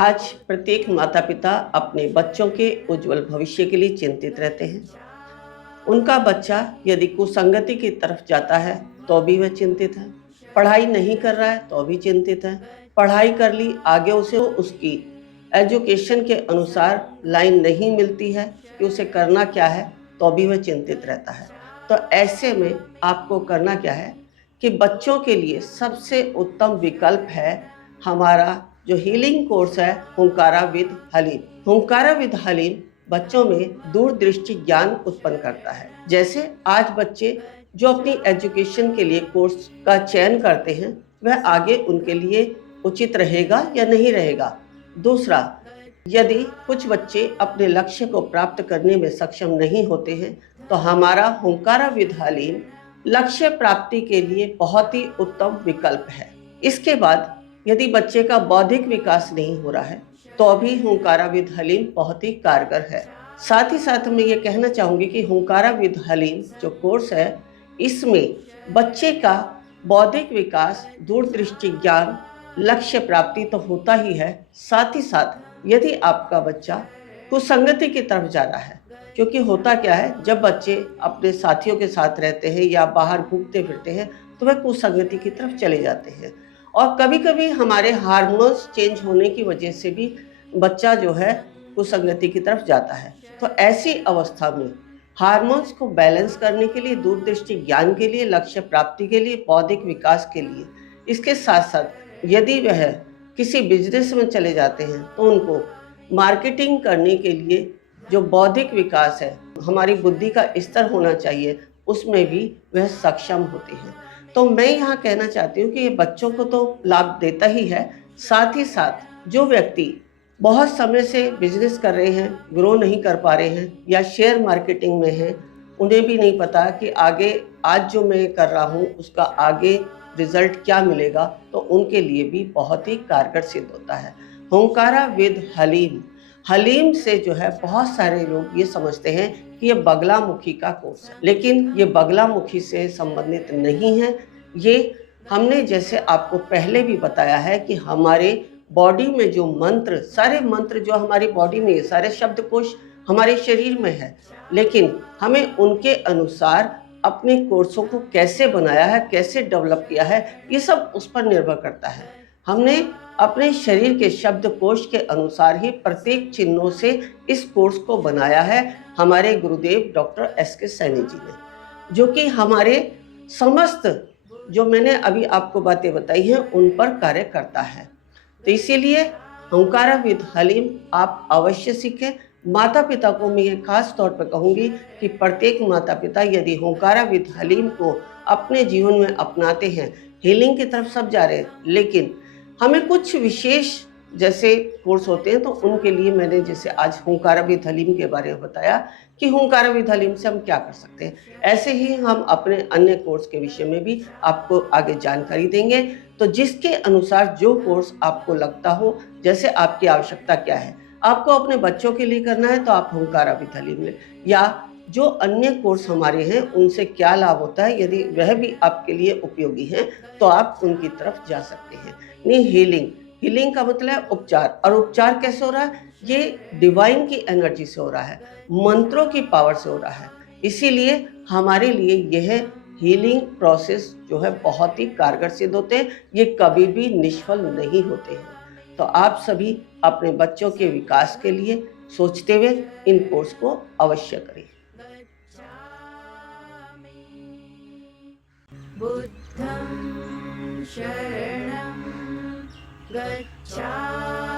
आज प्रत्येक माता-पिता अपने बच्चों के उज्जवल भविष्य के लिए चिंतित रहते हैं। उनका बच्चा यदि कुसंगति की तरफ जाता है, तो भी वह चिंतित है। पढ़ाई नहीं कर रहा है, तो भी चिंतित है। पढ़ाई कर ली, आगे उसे उसकी एजुकेशन के अनुसार लाइन नहीं मिलती है कि उसे करना क्या है, तो भी वह चिंतित रहता है। तो ऐसे में आपको करना क्या है कि बच्चों के लिए सबसे उत्तम विकल्प है हमारा जो हीलिंग कोर्स है हुंकारा विद हलीम। हुंकारा विद हलीम बच्चों में दूरदृष्टि ज्ञान उत्पन्न करता है। जैसे आज बच्चे जो अपनी एजुकेशन के लिए कोर्स का चयन करते हैं, वह आगे उनके लिए उचित रहेगा या नहीं रहेगा। दूसरा, यदि कुछ बच्चे अपने लक्ष्य को प्राप्त करने में सक्षम नहीं होते हैं, तो हमारा हुंकारा विद हलीम लक्ष्य प्राप्ति के लिए बहुत ही उत्तम विकल्प है। इसके बाद यदि बच्चे का बौद्धिक विकास नहीं हो रहा है, तो भी हुंकारा विद हलीम बहुत ही कारगर है। साथ ही साथ मैं ये कहना चाहूँगी कि हुंकारा विद हलीम जो कोर्स है, इसमें बच्चे का बौद्धिक विकास, दूरदृष्टि ज्ञान, लक्ष्य प्राप्ति तो होता ही है, साथ ही साथ यदि आपका बच्चा कुसंगति की तरफ जा रहा है, क्योंकि होता क्या है, जब बच्चे अपने साथियों के साथ रहते हैं या बाहर घूमते फिरते हैं, तो वह कुसंगति की तरफ चले जाते हैं। और कभी-कभी हमारे हार्मोन्स चेंज होने की वजह से भी बच्चा जो है कुसंगति की तरफ जाता है। तो ऐसी अवस्था में हार्मोन्स को बैलेंस करने के लिए, दूरदृष्टि ज्ञान के लिए, लक्ष्य प्राप्ति के लिए, बौद्धिक विकास के लिए, इसके साथ-साथ यदि वह किसी बिजनेस में चले जाते हैं, तो उनको मार्केटिंग करने के लिए जो बौद्धिक विकास है, हमारी बुद्धि का स्तर होना चाहिए, उसमें भी वह सक्षम होते हैं। तो मैं यहाँ कहना चाहती हूँ कि ये बच्चों को तो लाभ देता ही है, साथ ही साथ जो व्यक्ति बहुत समय से बिजनेस कर रहे हैं, ग्रो नहीं कर पा रहे हैं या शेयर मार्केटिंग में हैं, उन्हें भी नहीं पता कि आगे आज जो मैं कर रहा हूँ उसका आगे रिजल्ट क्या मिलेगा, तो उनके लिए भी बहुत ही कारगर सिद्ध होता है। हुंकारा विद हलीम, हलीम से जो है बहुत सारे लोग ये समझते हैं कि ये बगलामुखी का कोर्स है, लेकिन ये बगलामुखी से संबंधित नहीं है। ये हमने जैसे आपको पहले भी बताया है कि हमारे बॉडी में जो मंत्र, सारे मंत्र जो हमारी बॉडी में, सारे शब्दकोश हमारे शरीर में है, लेकिन हमें उनके अनुसार अपने कोर्सों को कैसे बनाया है, कैसे डेवलप किया है, ये सब उस पर निर्भर करता है। हमने अपने शरीर के शब्दकोश के अनुसार ही प्रत्येक चिन्हों से इस कोर्स को बनाया है हमारे गुरुदेव डॉक्टर एस.के. सैनी जी ने, जो कि हमारे समस्त जो मैंने अभी आपको बातें बताई हैं उन पर कार्य करता है। तो इसीलिए हुंकारा विद हलीम आप अवश्य सीखें। माता पिता को मैं ये खास तौर पर कहूँगी कि प्रत्येक माता पिता यदि हुंकारा विद हलीम को अपने जीवन में अपनाते हैं, हीलिंग की तरफ सब जा रहे हैं, लेकिन हमें कुछ विशेष जैसे कोर्स होते हैं, तो उनके लिए मैंने जैसे आज हुंकारा विद हलीम के बारे में बताया कि हुंकारा विद हलीम से हम क्या कर सकते हैं, ऐसे ही हम अपने अन्य कोर्स के विषय में भी आपको आगे जानकारी देंगे। तो जिसके अनुसार जो कोर्स आपको लगता हो, जैसे आपकी आवश्यकता क्या है, आपको अपने बच्चों के लिए करना है तो आप हुंकारा विद हलीम लें, या जो अन्य कोर्स हमारे हैं उनसे क्या लाभ होता है, यदि वह भी आपके लिए उपयोगी हैं, तो आप उनकी तरफ जा सकते हैं। नहीं, हीलिंग का मतलब है उपचार, और उपचार कैसे हो रहा है, ये डिवाइन की एनर्जी से हो रहा है, मंत्रों की पावर से हो रहा है। इसीलिए हमारे लिए यह हीलिंग प्रोसेस जो है बहुत ही कारगर सिद्ध होते हैं, ये कभी भी निष्फल नहीं होते हैं। तो आप सभी अपने बच्चों के विकास के लिए सोचते हुए इन कोर्स को अवश्य करें। बुद्धं शरणं गच्छामि।